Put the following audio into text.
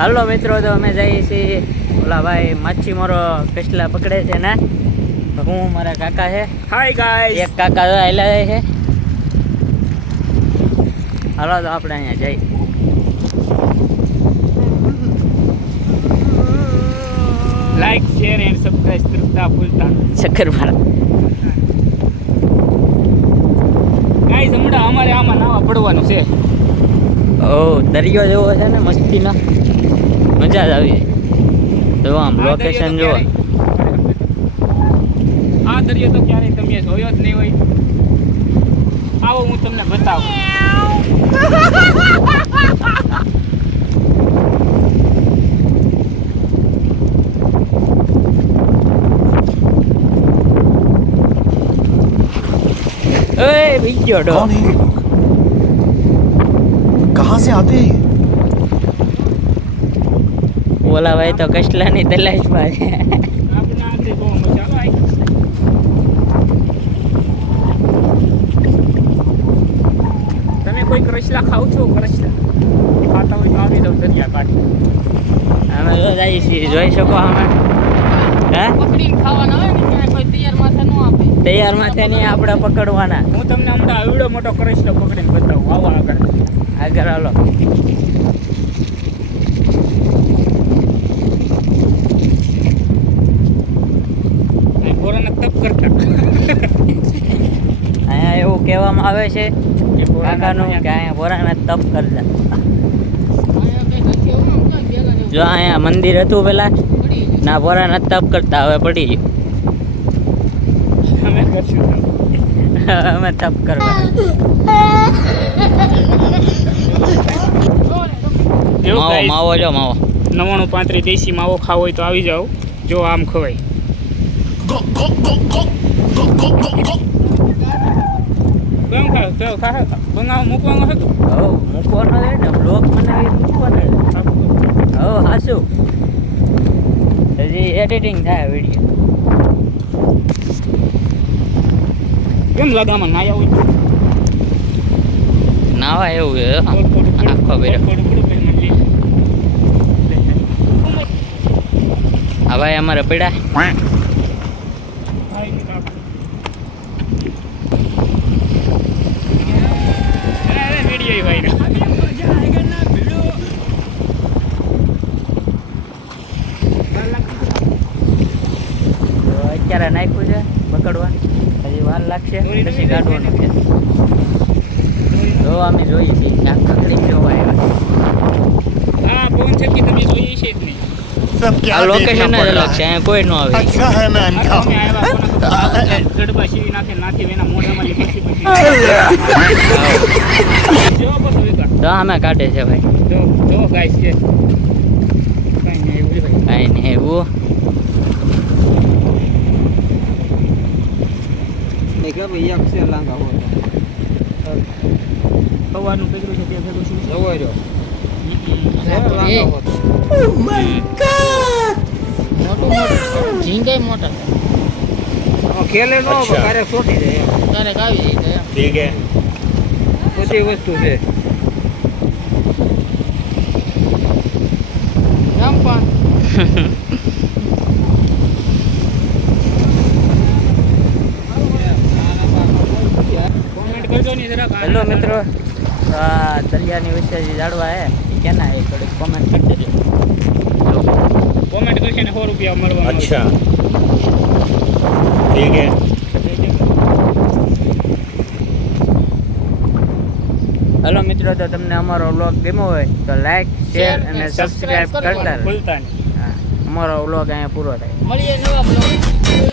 હાલો મિત્રો, તો અમે જઈએ છીએ ઓલા ભાઈ માછીમારો કસલા પકડે છે ને, હું મારા કાકા છે. Hi guys. એક કાકા આયલા જાય છે. હાલો તો આપણે અહીંયા જઈએ. લાઈક શેર એન્ડ સબસ્ક્રાઇબ કરતા ભૂલતા શક્કરપારા. ગાઈસ હમણાં અમારે આમાં નાવા પડવાનું છે. ઓ દરિયો જેવો છે ને, મસ્તીનો મજા જ આવી. જો આમ લોકેશન જો. આ દરિયો તો ક્યારેય તમે જોયો જ નહીં હોય. આવો હું તમને બતાવું. ओए भैया डो कौन है? कहाँ से आते हैं? बोला भाई तो कसला नहीं तलाश में है. આપણે આંગળી બહુ મજા આવે. તમે કોઈ કરસલા ખાવ છો? કરસલા ખાતા હોય તો આવી જાવ દરિયા કાંઠે. અમે જો જઈએ છીએ, જોઈ શકો અમે. હા, પકડીને ખાવાના હોય ને ત્યાં કોઈ તૈયાર માથે ન આપે. તૈયાર માથે નહીં આપણે પકડવાના. હું તમને હમણાં આવડો મોટો કરસલો પકડીને બતાવું. આવો આગળ. આગળ હાલો. કોરોના તપ કરતા. અહીંયા એવું કહેવામાં આવે છે કાકાનું કે અહીંયા બોરાના તપ કરતા. અહીંયા કઈ નથી એવું આમ ક્યાં ભેગા ને જો અહીંયા મંદિર હતું પેલા પડી જાય. ના, બોરાના તપ કરતા, હવે પડી ગયું. અમે કરશું. અમે તપ કરવા. એવું માવો guys, માવો જો માવો. 99-35 દેશી માવો ખાવો હોય તો આવી જાઓ. જો આમ ખવાય. કેમ ખાવ? તો ખાવ બનાવ મૂકવાનું હતું. હવ મૂકવાનો છે ને, બ્લોગ બનાવી મૂકવાનો છે. હવ હાસું હજી એડિટિંગ થાય વિડીયો. કેમ લગામાં ના આવું? નાવા એવું છે હો. આખો બેરો. હા ભાઈ, અમારે પડ્યા. તો અત્યારે નાખ્યું છે પકડવા, હજી વાર લાગશે, પછી કાઢવાનું છે. તો અમે જોઈએ છીએ કે આખા ઘડી જોવા આવ્યા. હા, પવન છકી તમે જોઈએ છે જ નહીં. सब क्या આ देखना લોકેશન જ पड़ અલગ रहा છે, है? અહીંયા કોઈ ન આવે. अच्छा है मैं अंधा અમે हूँ। આવ્યા ગડબા સીવી નાખે નાખી એના મોઢામાં પછી પછી જો બસો વિકા તો અમે કાઢે છે ભાઈ. જો ગાઈસ છે કઈ નહીં એવું ભાઈ. કાંઈ નહીં એવું. સવારનું પકડ્યું છે ત્યાં ભેગું શું છે? મોટું મોટું ઝીંગાઈ મોટા ખેલે નો ક્યારેક છોટી જાય એમ. ક્યારેક આવી જાય ठीक है। બધી વસ્તુ છે. એમ પણ કોમેન્ટ કરજો ને જરાક. હેલો મિત્રો, આ દરિયાની વિશે જે જાણવા હે એ કેના એ થોડીક કોમેન્ટ કરી દેજો. કોમેન્ટ કરશે ને 100 રૂપિયા મળવા. अच्छा ठीक है। હેલો મિત્રો, તો તમને અમારો વ્લોગ ગમ્યો હોય તો લાઈક, શેર અને સબસ્ક્રાઇબ કરતા રહો. ભૂલતા નહીં. હા, અમારો વ્લોગ અહીંયા પૂરો થાય. મળીએ નવા બ્લોગ.